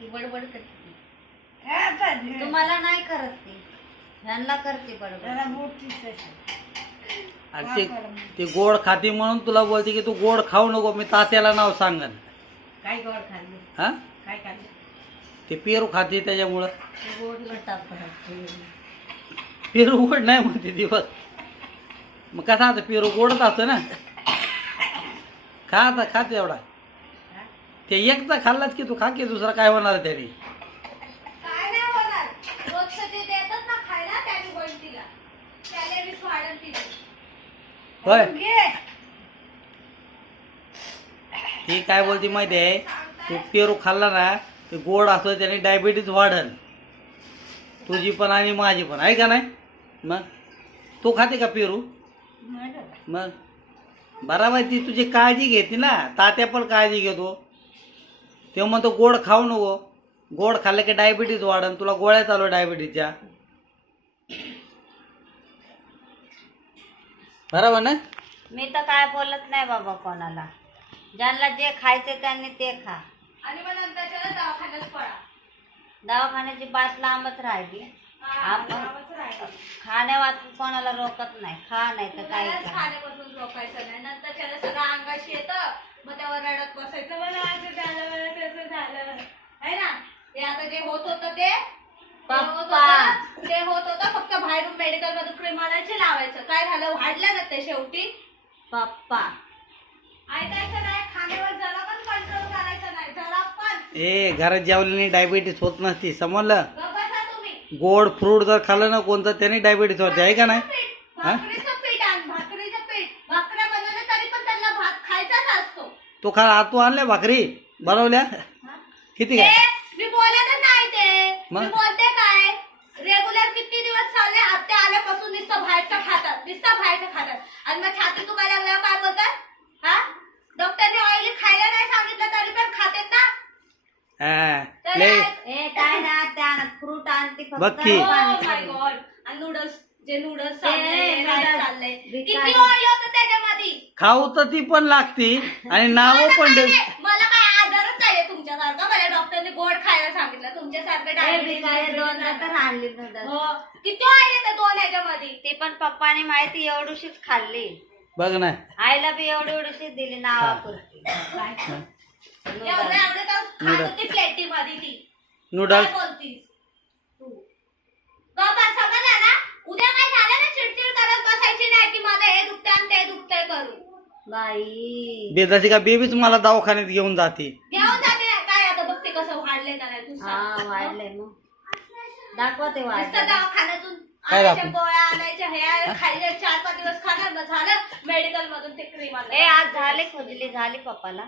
ती बडबड करते. तुम्हाला नाही करत ती. ह्यांना करते बडबड. आणि ते ते गोड खाती म्हणून तुला बोलते की तू गोड खाऊ नको मी तात्याला नाव सांगन. काय गोड खाल्ली हा? काय खाल्ली ते पेरू खाते त्याच्यामुळं. ते गोड म्हणतात पेरू गोड नाही म्हणते दिवस मग कसा आता पेरू गोडच असतं ना? खा आता खा तेवढा ते एकदा खाल्लाच की तू खा की दुसरा काय होणार त्याने? काय नाही होणार. रोजचं जे देतात ना खायला त्याने होईल तिला कॅलरीज वाढेल तिला होय. घे. ती काय बोलती माहिती आहे? तू पेरू खाल्ला ना ते गोड असतं त्याने डायबिटीज वाढल तुझी पण आणि माझी पण. आहे का नाही? मग? तू खाते का पेरू? मग? बराबर ती तुझी काळजी घेते ना. तात्या पण काळजी घेतो. तेव्हा म्हणतो गोड खाऊ नको. गोड खाल्लं की डायबिटीज वाढन. तुला गोळ्या चालू डायबिटीजच्या बरोबर ना? मी तर काय बोलत नाही बाबा कोणाला. ज्यांना जे खायचे त्यांनी ते खा. आणि मग नंतर त्याला दवाखान्यात पळा. दवाखान्याची बात लांबच राहिली आपण लांबच राहिलं. खाण्या वाचून कोणाला रोकत नाही. खा नाही तर काय कुणालाच खा. खाण्यापासून रोकायचं नाही. नंतर त्याला सगळं अंगाशी येतं. मग त्यावर रडत बसायचं. मला झालं झालं है ना? ते आता जे होत होतं ते ते होत पप्पा. होतं, ते होत होतं फक्त बाहेरून मेडिकल मधून क्रीम आणायचे लावायचं. काय झालं? वाढलं ना ते शेवटी? पप्पा. ऐकायचं नाही खाण्यावर जरा पण कंट्रोल करायचं नाही. जरा पण. ए घरात जेवल्याने डायबिटीस होत नसती. समजलं? गप्प बसा तुम्ही. गोड फ्रूट जर खाल्लं ना कोणतं त्याने डायबिटीस होते. आहे का नाही? पीठ, हा? भाकरीचं पीठ आण. भाकरीचं पीठ. भाकऱ्या बनवल्या तरी पण त्यांना भात खायचाच असतो. तू खा तू आणल्या भाकरी? बनवल्या? किती ते काय मी बोलतच नाही ते. मग? मी बोलते काय? रेग्युलर किती दिवस चालले? आत्या आल्यापासून नुसतं बाहेरचं खातात. नुसतं बाहेरचं खातात. आणि मग छाती दुखायला लागल्यावर काय बोलतात? हा? डॉक्टरने ऑइली खायला नाही सांगितलं तरी पण खातेत ना? हा, तर लय. काय- ए काय ना त्या फ्रूट आणते फक्त बघ की. Oh पाणी my करून. God. आणि नूडल्स जे नूडल्स ते noodles चाललंय किती विकायला. ऑइल होतं त्याच्यामध्ये? खाऊ तर ती पण लागती. आणि नाव मला पण काय दे नाही, मला काय नाहीये तुमच्यासारखं. मला डॉक्टरने गोड खायला सांगितलं. तुमच्यासारखं दोनदा. तर आणली हो. किती येतं दोन ह्याच्यामध्ये? ती पण पप्पाने माहिती एवढीशीच खाल्ली. बघ ना. आईला बी एवढी एवढीशीच दिली नावापुरती. एवढं एवढं तर खात Noodles. होती प्लेटी मध्ये ती काय बोलतीस? तू. बाबा समजलं ना उद्या काय झालं ना? चिडचिड करत बसायची नाही की माझं हे दुखतंय आणि ते दुखतंय करून. बाई. बेदाची का बेबीच मला दवाखान्यात घेऊन जाते ना, काय आता बघते कसं वाढले का नाही तू हा मग. दाखवा ते नुसतं वाढले दवाखान्यातून काय आणायच्या दाखवू? गोळ्या आणायच्या हे खायला चार पाच दिवस खाणार मग झालं मेडिकल मधून ते क्रीम ए आज झाले खुजली झाली पप्पाला.